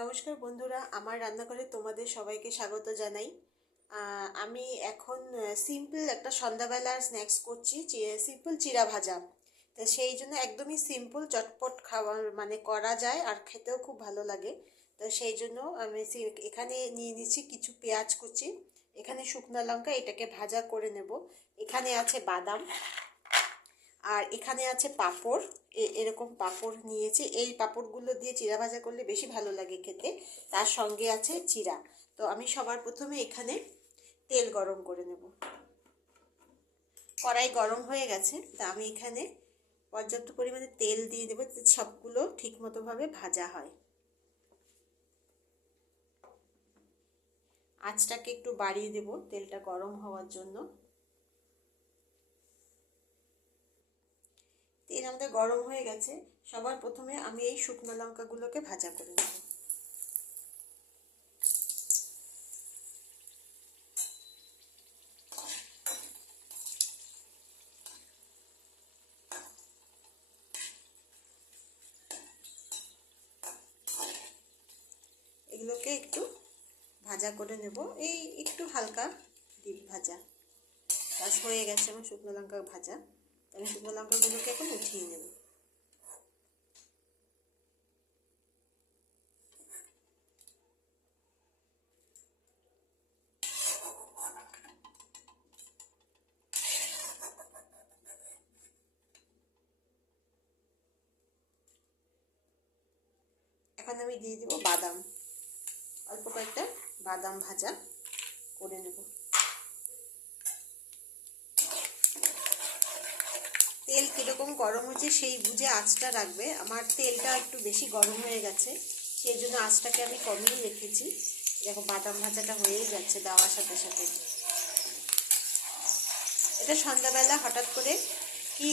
নমস্কার বন্ধুরা, আমার রান্নাঘরে তোমাদের সবাইকে স্বাগত জানাই। আমি এখন সিম্পল একটা সন্ধ্যাবেলার স্ন্যাক্স করছি, সিম্পল চিড়া ভাজা। তো সেই জন্য একদমই সিম্পল চটপট খাবার মানে করা যায় আর খেতেও খুব ভালো লাগে। তো সেই জন্য আমি এখানে নিয়ে নিচ্ছি কিছু পেঁয়াজ কুচি, এখানে শুকনো লঙ্কা, এটাকে ভাজা করে নেব। এখানে আছে বাদাম, আর এখানে আছে পাঁপড়। এরকম পাঁপড় নিয়েছি, এই পাঁপড়গুলো দিয়ে চিড়া ভাজা করলে বেশি ভালো লাগে খেতে। তার সঙ্গে আছে জিরা। তো আমি সবার প্রথমে এখানে তেল গরম করে নেব। কড়াই গরম হয়ে গেছে, তা আমি এখানে পর্যাপ্ত পরিমাণে তেল দিয়ে দেবো, সবগুলো ঠিক মতোভাবে ভাজা হয়। আঁচটাকে একটু বাড়িয়ে দেব তেলটা গরম হওয়ার জন্য। তেল আমাদের গরম হয়ে গেছে, সবার প্রথমে আমি এই শুকনো লঙ্কাগুলোকে ভাজা করে নেব। এগুলোকে একটু ভাজা করে নেব, এই একটু হালকা ডিপ ভাজা। বাস হয়ে গেছে আমার শুকনো লঙ্কা ভাজা। আমি শুকনো লঙ্কাগুলোকে এখন উঠিয়ে নেব। এখন আমি দিয়ে দিব বাদাম, অল্প কয়েকটা বাদাম ভাজা করে নেব। তেল কীরকম গরম হচ্ছে সেই বুঝে আঁচটা রাখবে। আমার তেলটা একটু বেশি গরম হয়ে গেছে, সেই জন্য আঁচটাকে আমি কমিয়ে রেখেছি। দেখো বাদাম ভাজাটা হয়েই যাচ্ছে দেওয়ার সাথে সাথে। এটা সন্ধ্যাবেলা হঠাৎ করে কি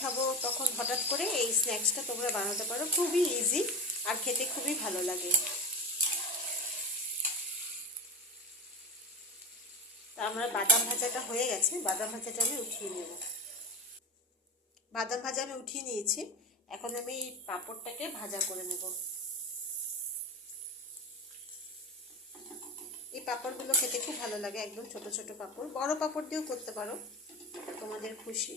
খাবো তখন হঠাৎ করে এই স্ন্যাক্সটা তোমরা বানাতে পারো, খুবই ইজি আর খেতে খুবই ভালো লাগে। তা আমার বাদাম ভাজাটা হয়ে গেছে, বাদাম ভাজাটা আমি উঠিয়ে নেব। বাদাম ভাজা আমি উঠিয়ে নিয়েছি, এখন আমি এই পাঁপড়টাকে ভাজা করে নেব। এই পাঁপড়গুলো খেতে খুব ভালো লাগে, একদম ছোট ছোট পাঁপড়, বড় পাঁপড় দিয়েও করতে পারো, তোমাদের খুশি।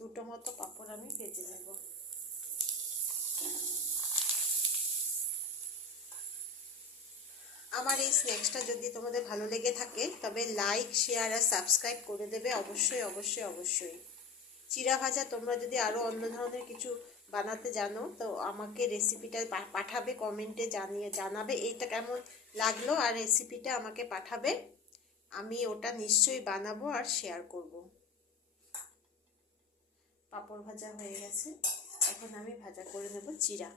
দুটো মতো পাঁপড় আমি ভেজে নেব। আমার এই স্ন্যাক্সটা যদি তোমাদের ভালো লেগে থাকে তবে লাইক, শেয়ার আর সাবস্ক্রাইব করে দেবে, অবশ্যই অবশ্যই অবশ্যই। চিড়া ভাজা তোমরা যদি আরও অন্য ধরনের কিছু বানাতে জানো তো আমাকে রেসিপিটা পাঠাবে, কমেন্টে জানাবে এইটা কেমন লাগলো, আর রেসিপিটা আমাকে পাঠাবে, আমি ওটা নিশ্চয়ই বানাবো আর শেয়ার করব। পাঁপড় ভাজা হয়ে গেছে, এখন আমি ভাজা করে নেব চিড়া।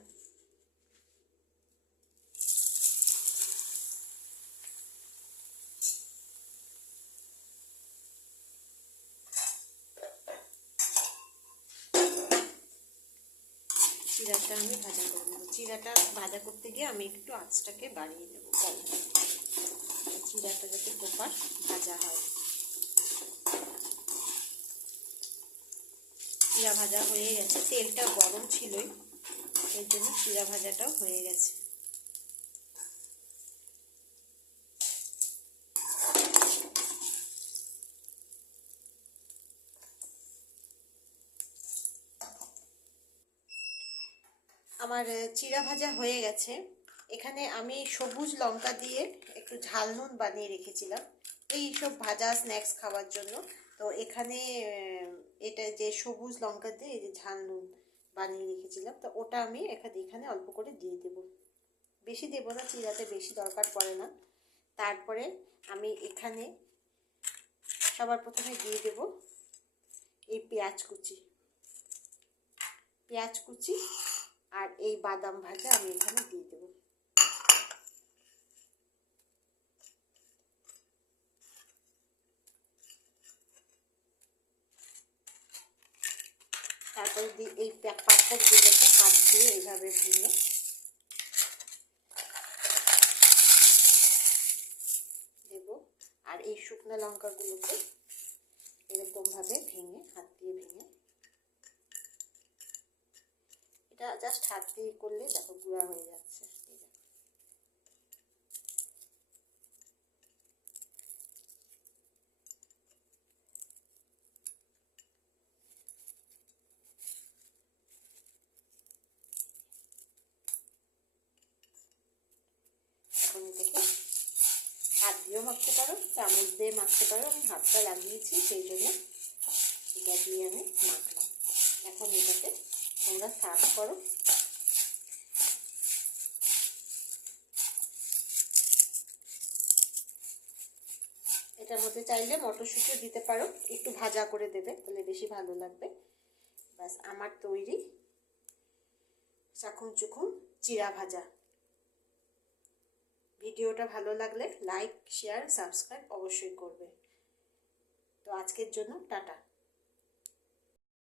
চিড়াটা আমি ভাজা করে নেব। চিড়াটা ভাজা করতে গিয়ে আমি একটু আঁচটাকে বাড়িয়ে নেব কম, চিড়াটা যাতে প্রপার ভাজা হয়। চিড়া ভাজা হয়ে গেছে, তেলটা গরম ছিলই, এর জন্য চিড়া ভাজাটাও হয়ে গেছে। আমার চিড়া ভাজা হয়ে গেছে। এখানে আমি সবুজ লঙ্কা দিয়ে একটু ঝাল নুন বানিয়ে রেখেছিলাম এই সব ভাজা স্ন্যাক্স খাওয়ার জন্য। তো এখানে এটা যে সবুজ লঙ্কা দিয়ে এই যে ঝাল নুন বানিয়ে রেখেছিলাম, তো ওটা আমি এখানে অল্প করে দিয়ে দেব, বেশি দেবো না, চিড়াতে বেশি দরকার পড়ে না। তারপরে আমি এখানে সবার প্রথমে দিয়ে দেব এই পেঁয়াজ কুচি আর এই বাদাম ভাজা আমি এখানে দিয়ে দেবো। তারপরে এই পাঁপড়গুলোকে হাত দিয়ে এইভাবে ভেঙে আর এই শুকনো লঙ্কাগুলোকে এরকমভাবে ভেঙে, হাত দিয়ে ভেঙে, এটা জাস্ট হাত দিয়ে করলে দেখো গুঁড়া হয়ে যাচ্ছে। এখন এটাকে হাত দিয়েও মাখতে পারো, চামচ দিয়ে মাখতে পারো। আমি হাতটা লাগিয়েছি সেই জন্য এটা দিয়ে আমি মাখলাম। এখন এটাকে তোমরা সার্ভ করো। এটার মধ্যে চাইলে মটরশুঁটিও দিতে পারো, একটু ভাজা করে দেবে তাহলে বেশি ভালো লাগবে। ব্যাস আমার তৈরি চাকুম চুকুম চিড়া ভাজা। ভিডিওটা ভালো লাগলে লাইক, শেয়ার, সাবস্ক্রাইব অবশ্যই করবে। তো আজকের জন্য টাটা।